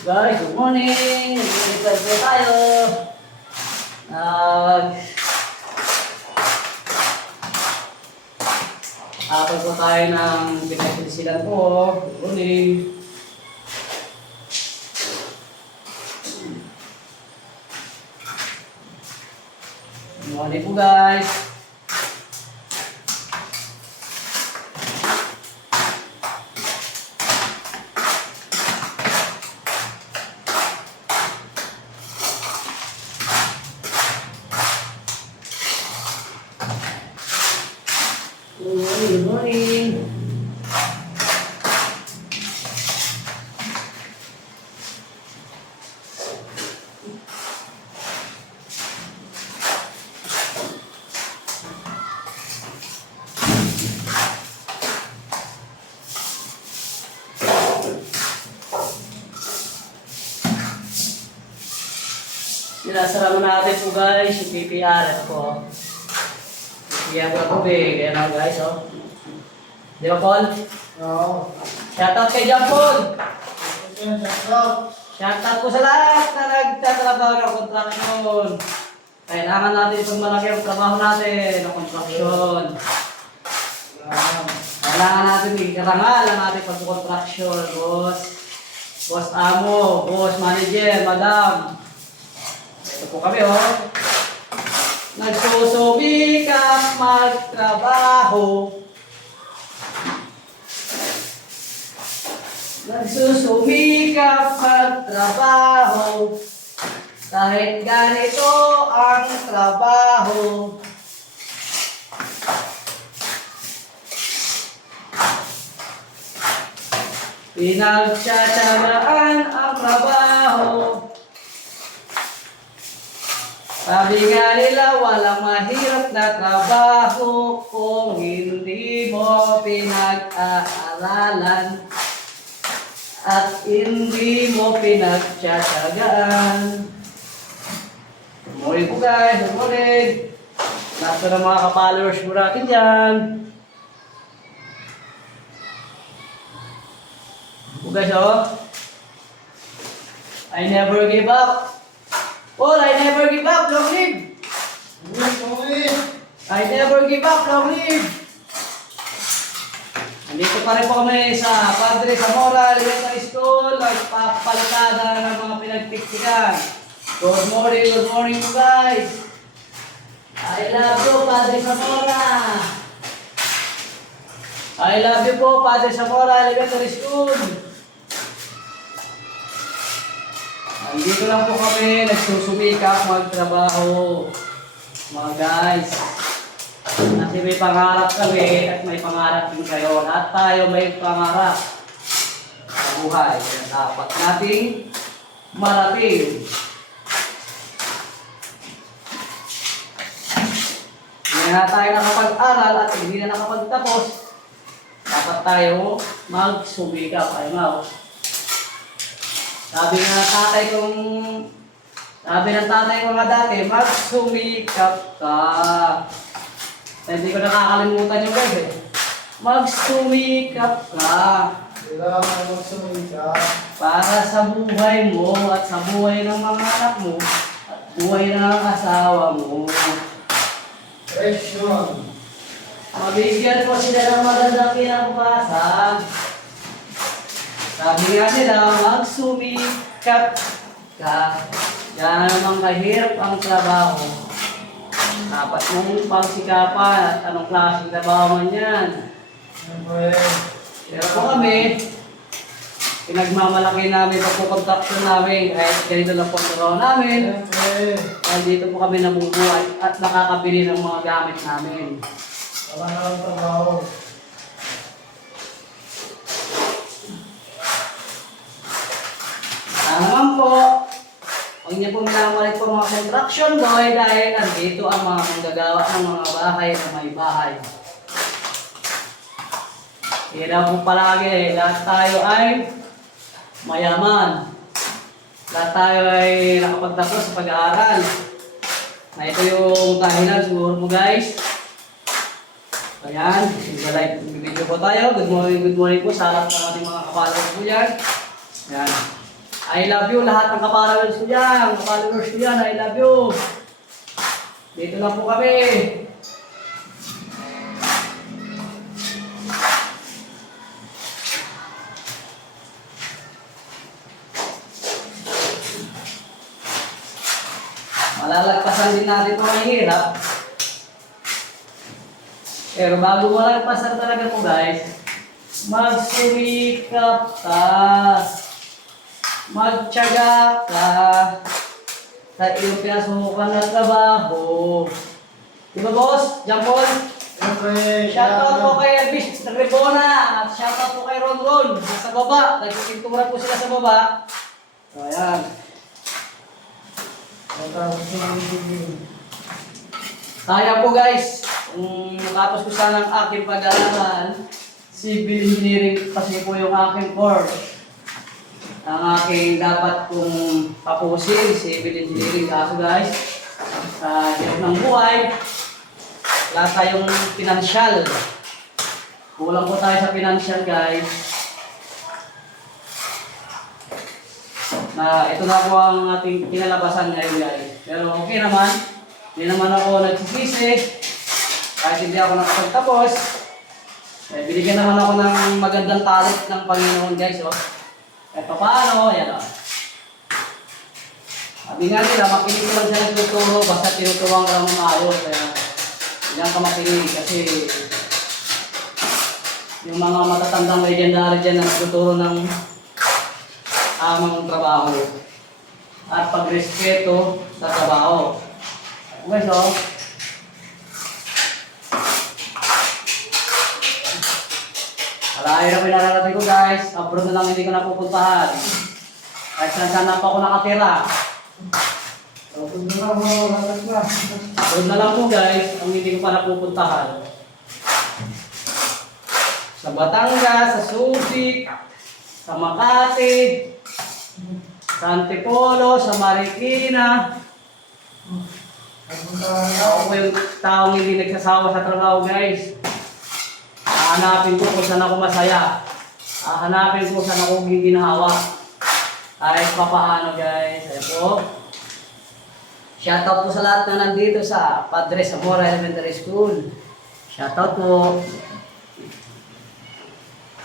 Guys, good morning! Nag-repair po tayo. Apal po tayo ng pinagpilisilan po. Good morning! Good morning po guys! Good morning! Sinasara mo natin po guys, yung PPR. Ito po. PPR po tubig. Ayan na guys, oh. Di ba, Paul? Oo. Shoutout kay John Paul! Shoutout. Shoutout po sa lahat na nagtatrabaho ng kontraksyon. Kailangan natin itong malaki ang trabaho natin ng kontraksyon. Kailangan natin ikarangal ang ating pagkukontraksyon, boss. Boss amo, boss manager, madam. Ito po kami, oh. Nagsusumikap magtrabaho. Nagsusumikap magtrabaho. Kahit ganito ang trabaho. Pinagtsatsagaan ang trabaho. Sabi nga nila, walang mahirap na trabaho kung hindi mo pinag-aaralan at hindi mo pinagtsatsagaan. Good morning po guys, good morning. Lahat ng mga ka-followers mo natin dyan. Po guys, oh. I never give up. Paul, I never give up, long live! I never give up, long live! Nandito pa rin po kami sa Padre Zamora Elementary School, nagpapalitada ng mga pinagtiktikan. Good morning po guys! I love you, Padre Zamora! I love you po, Padre Zamora Elementary School! Andito lang po kami, nagsusumikap magtrabaho, mga guys. Kasi may pangarap kami at may pangarap din kayo. Lahat tayo may pangarap sa buhay. Kaya dapat nating marating. Hindi na tayo nakapag-aral at hindi na nakapagtapos. Dapat tayo magsumikap. Ay nga, sabi ng tatay ko nga dati, magsumikap ka. Hindi ko nakakalimutan yung guys eh. Magsumikap ka. Kailangan magsumikap. Para sa buhay mo at sa buhay ng mga anak mo at buhay ng asawa mo. Presyon. Mabigyan mo sila ng magandang kinabukasan. Sabi nga nila, magsumikap ka. Yan namang kahirap ang trabaho. Dapat mong pagsikapan at anong klaseng trabaho man yan. Siyempre. Pero po kami, pinagmamalaki namin pagkukontraksyon namin kahit ganito lang po ang trabaho namin. Siyempre. Dahil dito po kami nabubuhay at nakakabili ng mga gamit namin. Wala na ang trabaho. Naman po, huwag niyo po minamalit po mga construction boy dahil nandito ang mga manggagawa ng mga bahay na may bahay. Kaya po palagi, lahat tayo ay mayaman. Lahat tayo ay nakapagtapos sa pag-aaral. Na ito yung dahilan siguro mo guys. Ayan, live video po tayo. Good morning po sa lahat ng ating mga kapalaw po yan. Ayan. I love you lahat ng ka-followers ko yan. Ka-followers ko yan, I love you. Dito lang po kami. Malalagpasan din natin ito ang hirap. Pero bago malagpasan talaga po guys, magsumikap ka. Magtiyaga ka sa iyong pinasukan na trabaho. Di ba boss? John Paul? Siyempre, Shoutout po kay Elvis Rebona at shoutout po kay Ron Ron. Sa baba, nagpipintura po sila sa baba. So ayan. matapos na ang video. Kaya po guys, kung natapos ko sana ang aking pag-aaral, civil engineering kasi po yung aking course. Ang aking dapat kong tapusin, civil engineering. Kaso guys, sa hirap ng buhay, wala tayong pinansyal. Kulang po tayo sa pinansyal guys. Na ito na po ang ating kinalabasan ngayon guys. Pero okay naman, hindi naman ako nagsisisi. Kahit hindi ako nakapagtapos, binigyan naman ako ng magandang talent ng Panginoon guys. Oh. Kahit paano, yan o. Sabi nga nila, makinig ko lang siya nagtuturo, basta tinuturuan ko lang ng maayos. Kaya, yan ka makinig kasi yung mga matatandang legendary dyan na nagtuturo ng tamang trabaho at pagrespeto sa trabaho. Okay, so, alayo na pinararating ko guys, abroad na lang hindi ko napupuntahan. Kahit saan na pa ako nakatira. Tapos na lang mga lahat na. Abroad na lang po guys, ang hindi ko pa napupuntahan. Sa Batangas, sa Subic, sa Makati, sa Antipolo, sa Marikina. Ako po yung taong hindi nagsasawa sa trabaho guys. Hahanapin ko kung saan ako masaya. Hahanapin ko saan ako ginhawa. Kahit papaano guys. Ayan po. Shoutout po sa lahat na nandito sa Padre Zamora Elementary School. Shoutout po.